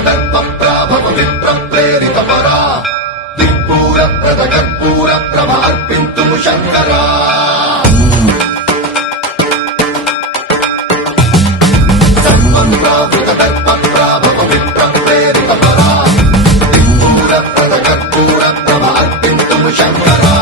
దర్పప్రాభవ విప్ర ప్రేరిత పరా దిక్పూర ప్రద కర్పూర ప్రభ అర్పింతుము శంకరా సర్వం ప్రావృత దర్పప్రాభవ విప్ర ప్రేరిత పరా దిక్పూర ప్రద కర్పూర ప్రభ అర్పింతుము శంకరా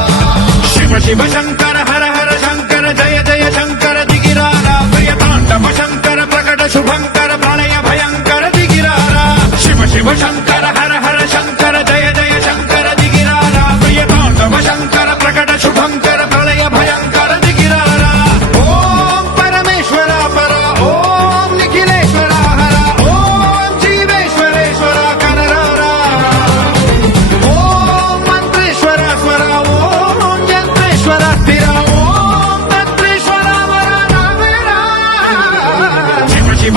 శివ శివ శంకర హర హర శంకర జయ జయ శంకర దిగిరారా ప్రియతాండవ శంకర ప్రకట శుభంకర ప్రళయ భయంకర దిగిరారా శివ శివ శంకర హర హర శంకర జయ జయ శంకర దిగిరారా ప్రియతాండవ శంకర ప్రకట శుభంకర ప్రళయ భయంకర దిగిరారా ఓం పరమేశ్వర పర ఓం నిఖిలేశ్వర హర ఓం జీవేశ్వరేశ్వర కనరారా ఓం మంత్రేశ్వర స్వర ఓం యంత్రేశ్వర స్థిర ఓం తంత్రేశ్వర వర నాగరా శివ శివ